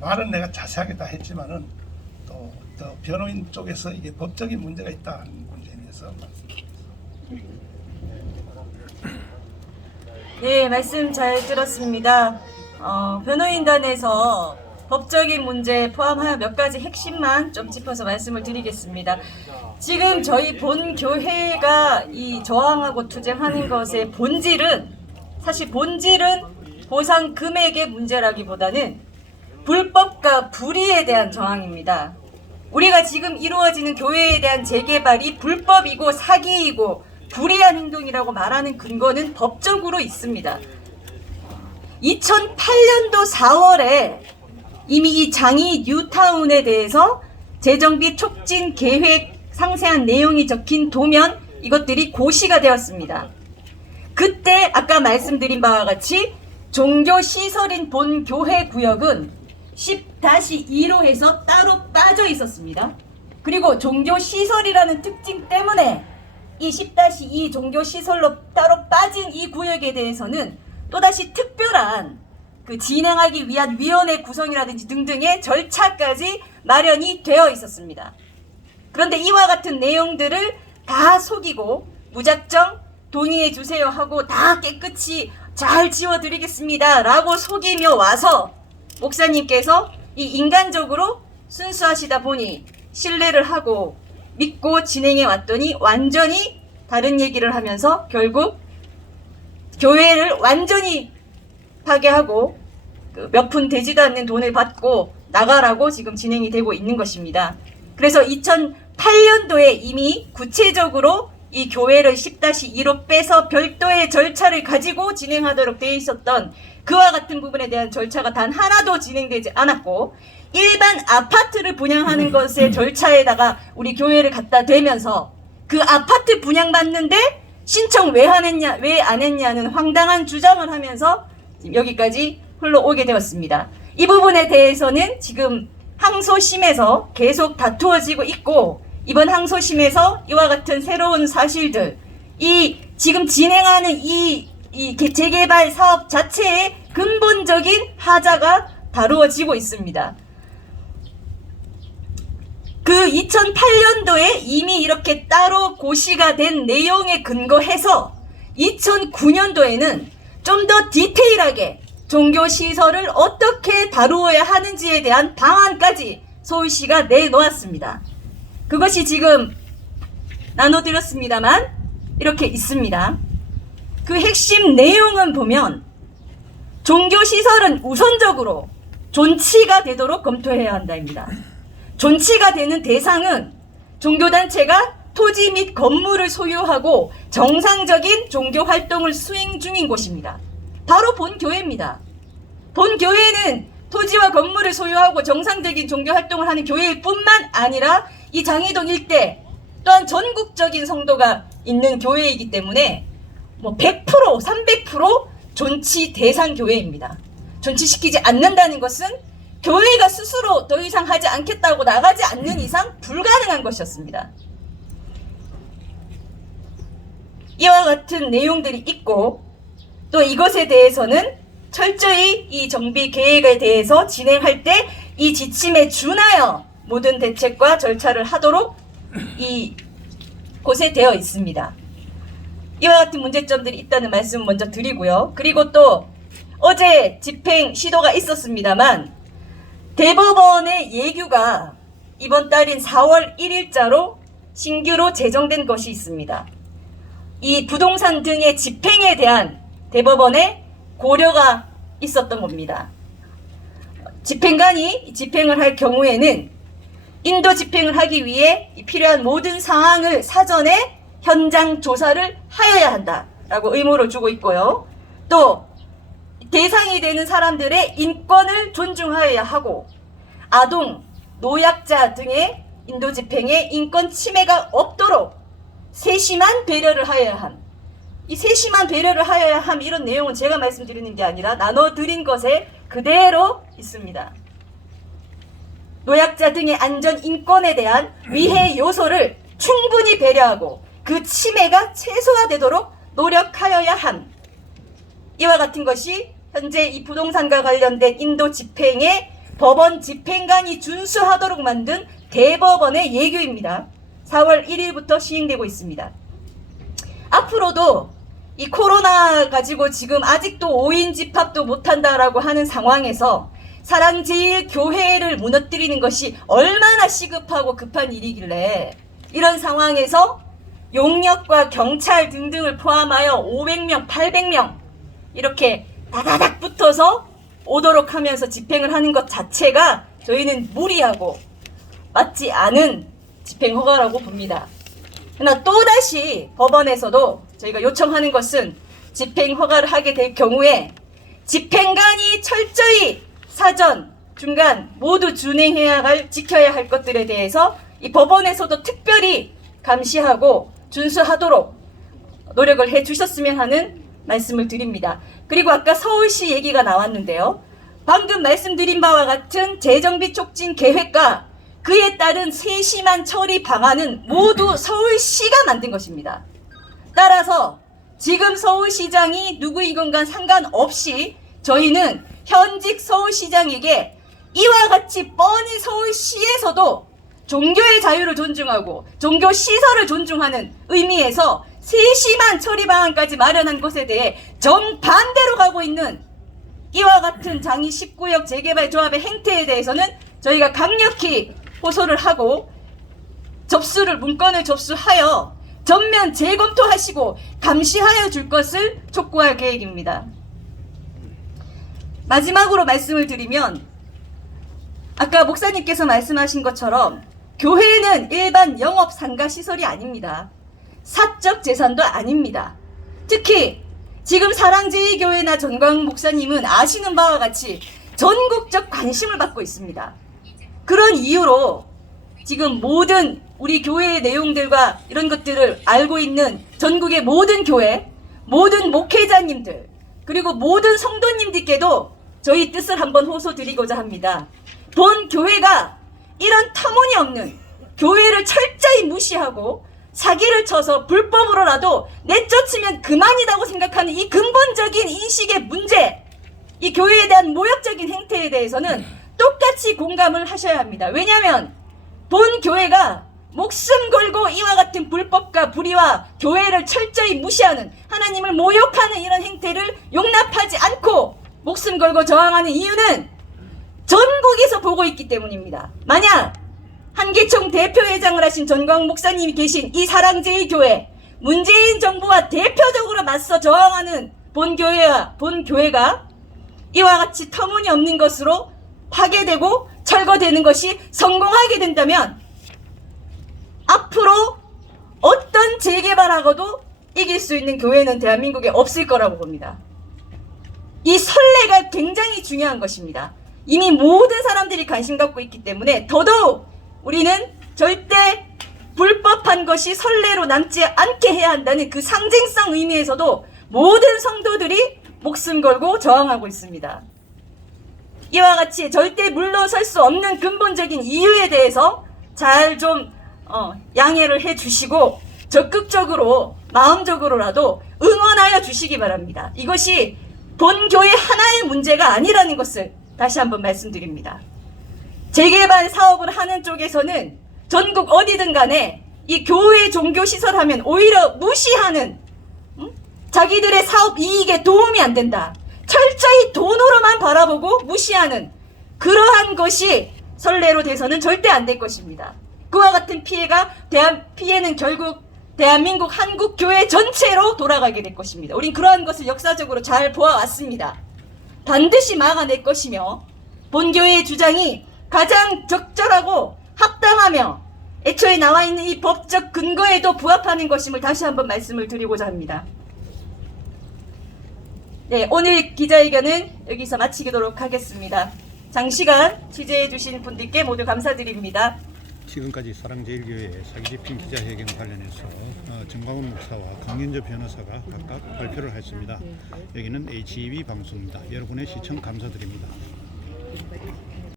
말은 내가 자세하게 다 했지만은 또 변호인 쪽에서 이게 법적인 문제가 있다는 문제에 대해서 말씀드리겠습니다. 네, 말씀 잘 들었습니다. 변호인단에서 법적인 문제 포함하여 몇 가지 핵심만 좀 짚어서 말씀을 드리겠습니다. 지금 저희 본 교회가 이 저항하고 투쟁하는 것의 본질은 보상 금액의 문제라기보다는 불법과 불의에 대한 저항입니다. 우리가 지금 이루어지는 교회에 대한 재개발이 불법이고 사기이고 불의한 행동이라고 말하는 근거는 법적으로 있습니다. 2008년도 4월에 이미 이 장이 뉴타운에 대해서 재정비 촉진 계획 상세한 내용이 적힌 도면, 이것들이 고시가 되었습니다. 그때 아까 말씀드린 바와 같이 종교시설인 본 교회 구역은 10-2로 해서 따로 빠져 있었습니다. 그리고 종교시설이라는 특징 때문에 이 10-2 종교시설로 따로 빠진 이 구역에 대해서는 또다시 특별한 진행하기 위한 위원회 구성이라든지 등등의 절차까지 마련이 되어 있었습니다. 그런데 이와 같은 내용들을 다 속이고 무작정 동의해 주세요 하고 다 깨끗이 잘 지워드리겠습니다 라고 속이며 와서 목사님께서 이 인간적으로 순수하시다 보니 신뢰를 하고 믿고 진행해 왔더니 완전히 다른 얘기를 하면서 결국 교회를 완전히 파괴하고 몇 푼 되지도 않는 돈을 받고 나가라고 지금 진행이 되고 있는 것입니다. 그래서 2008년도에 이미 구체적으로 이 교회를 10-2로 빼서 별도의 절차를 가지고 진행하도록 되어 있었던 그와 같은 부분에 대한 절차가 단 하나도 진행되지 않았고, 일반 아파트를 분양하는 것의 절차에다가 우리 교회를 갖다 대면서 그 아파트 분양받는데 신청 왜 안 했냐는 황당한 주장을 하면서 여기까지 흘러오게 되었습니다. 이 부분에 대해서는 지금 항소심에서 계속 다투어지고 있고, 이번 항소심에서 이와 같은 새로운 사실들, 이 지금 진행하는 이 재개발 사업 자체의 근본적인 하자가 다루어지고 있습니다. 그 2008년도에 이미 이렇게 따로 고시가 된 내용에 근거해서 2009년도에는 좀 더 디테일하게 종교시설을 어떻게 다루어야 하는지에 대한 방안까지 서울시가 내놓았습니다. 그것이 지금 나눠드렸습니다만 이렇게 있습니다. 그 핵심 내용은 보면 종교시설은 우선적으로 존치가 되도록 검토해야 한다입니다. 존치가 되는 대상은 종교단체가 토지 및 건물을 소유하고 정상적인 종교활동을 수행 중인 곳입니다. 바로 본교회입니다. 본교회는 토지와 건물을 소유하고 정상적인 종교활동을 하는 교회일 뿐만 아니라 이 장이동 일대 또한 전국적인 성도가 있는 교회이기 때문에 100%, 300% 존치 대상 교회입니다. 존치시키지 않는다는 것은 교회가 스스로 더 이상 하지 않겠다고 나가지 않는 이상 불가능한 것이었습니다. 이와 같은 내용들이 있고, 또 이것에 대해서는 철저히 이 정비 계획에 대해서 진행할 때 이 지침에 준하여 모든 대책과 절차를 하도록 이 곳에 되어 있습니다. 이와 같은 문제점들이 있다는 말씀 먼저 드리고요. 그리고 또 어제 집행 시도가 있었습니다만 대법원의 예규가 이번 달인 4월 1일자로 신규로 제정된 것이 있습니다. 이 부동산 등의 집행에 대한 대법원의 고려가 있었던 겁니다. 집행관이 집행을 할 경우에는 인도 집행을 하기 위해 필요한 모든 사항을 사전에 현장 조사를 하여야 한다라고 의무를 주고 있고요. 또 대상이 되는 사람들의 인권을 존중하여야 하고, 아동, 노약자 등의 인도 집행에 인권 침해가 없도록 세심한 배려를 하여야 함. 이 세심한 배려를 하여야 함, 이런 내용은 제가 말씀드리는 게 아니라 나눠드린 것에 그대로 있습니다. 노약자 등의 안전 인권에 대한 위해 요소를 충분히 배려하고 그 침해가 최소화되도록 노력하여야 함. 이와 같은 것이 현재 이 부동산과 관련된 인도 집행의 법원 집행관이 준수하도록 만든 대법원의 예규입니다. 4월 1일부터 시행되고 있습니다. 앞으로도 이 코로나 가지고 지금 아직도 5인 집합도 못한다라고 하는 상황에서 사랑제일교회를 무너뜨리는 것이 얼마나 시급하고 급한 일이길래 이런 상황에서 용역과 경찰 등등을 포함하여 500명, 800명 이렇게 다다닥 붙어서 오도록 하면서 집행을 하는 것 자체가 저희는 무리하고 맞지 않은 집행 허가라고 봅니다. 그러나 또다시 법원에서도 저희가 요청하는 것은 집행 허가를 하게 될 경우에 집행관이 철저히 사전, 중간 모두 지켜야 할 것들에 대해서 이 법원에서도 특별히 감시하고 준수하도록 노력을 해 주셨으면 하는 말씀을 드립니다. 그리고 아까 서울시 얘기가 나왔는데요. 방금 말씀드린 바와 같은 재정비 촉진 계획과 그에 따른 세심한 처리 방안은 모두 서울시가 만든 것입니다. 따라서 지금 서울시장이 누구이건 상관없이 저희는 현직 서울시장에게 이와 같이 뻔히 서울시에서도 종교의 자유를 존중하고 종교 시설을 존중하는 의미에서 세심한 처리 방안까지 마련한 것에 대해 정반대로 가고 있는 이와 같은 장이 19역 재개발 조합의 행태에 대해서는 저희가 강력히 호소를 하고 문건을 접수하여 전면 재검토하시고 감시하여 줄 것을 촉구할 계획입니다. 마지막으로 말씀을 드리면 아까 목사님께서 말씀하신 것처럼 교회는 일반 영업 상가 시설이 아닙니다. 사적 재산도 아닙니다. 특히 지금 사랑제일교회나 전광 목사님은 아시는 바와 같이 전국적 관심을 받고 있습니다. 그런 이유로 지금 모든 우리 교회의 내용들과 이런 것들을 알고 있는 전국의 모든 교회, 모든 목회자님들, 그리고 모든 성도님들께도 저희 뜻을 한번 호소드리고자 합니다. 본 교회가 이런 터무니없는 교회를 철저히 무시하고 사기를 쳐서 불법으로라도 내쫓으면 그만이라고 생각하는 이 근본적인 인식의 문제, 이 교회에 대한 모욕적인 행태에 대해서는 똑같이 공감을 하셔야 합니다. 왜냐하면 본 교회가 목숨 걸고 이와 같은 불법과 불의와 교회를 철저히 무시하는 하나님을 모욕하는 이런 행태를 용납하지 않고 목숨 걸고 저항하는 이유는 전국에서 보고 있기 때문입니다. 만약 한기총 대표회장을 하신 전광 목사님이 계신 이 사랑제일교회, 문재인 정부와 대표적으로 맞서 저항하는 본 교회가 이와 같이 터무니없는 것으로 파괴되고 철거되는 것이 성공하게 된다면 앞으로 어떤 재개발하고도 이길 수 있는 교회는 대한민국에 없을 거라고 봅니다. 이 선례가 굉장히 중요한 것입니다. 이미 모든 사람들이 관심 갖고 있기 때문에 더더욱 우리는 절대 불법한 것이 선례로 남지 않게 해야 한다는 그 상징성 의미에서도 모든 성도들이 목숨 걸고 저항하고 있습니다. 이와 같이 절대 물러설 수 없는 근본적인 이유에 대해서 잘 좀 양해를 해 주시고 적극적으로 마음적으로라도 응원하여 주시기 바랍니다. 이것이 본 교회 하나의 문제가 아니라는 것을 다시 한번 말씀드립니다. 재개발 사업을 하는 쪽에서는 전국 어디든 간에 이 교회 종교시설 하면 오히려 무시하는, 자기들의 사업 이익에 도움이 안 된다, 철저히 돈으로만 바라보고 무시하는 그러한 것이 선례로 돼서는 절대 안 될 것입니다. 그와 같은 피해는 결국 대한민국 한국교회 전체로 돌아가게 될 것입니다. 우린 그러한 것을 역사적으로 잘 보아왔습니다. 반드시 막아낼 것이며 본교회의 주장이 가장 적절하고 합당하며 애초에 나와 있는 이 법적 근거에도 부합하는 것임을 다시 한번 말씀을 드리고자 합니다. 네, 오늘 기자회견은 여기서 마치도록 하겠습니다. 장시간 취재해 주신 분들께 모두 감사드립니다. 지금까지 사랑제일교회 사기집행 기자회견 관련해서 정광훈 목사와 강윤조 변호사가 각각 발표를 했습니다. 여기는 HEB 방송입니다. 여러분의 시청 감사드립니다.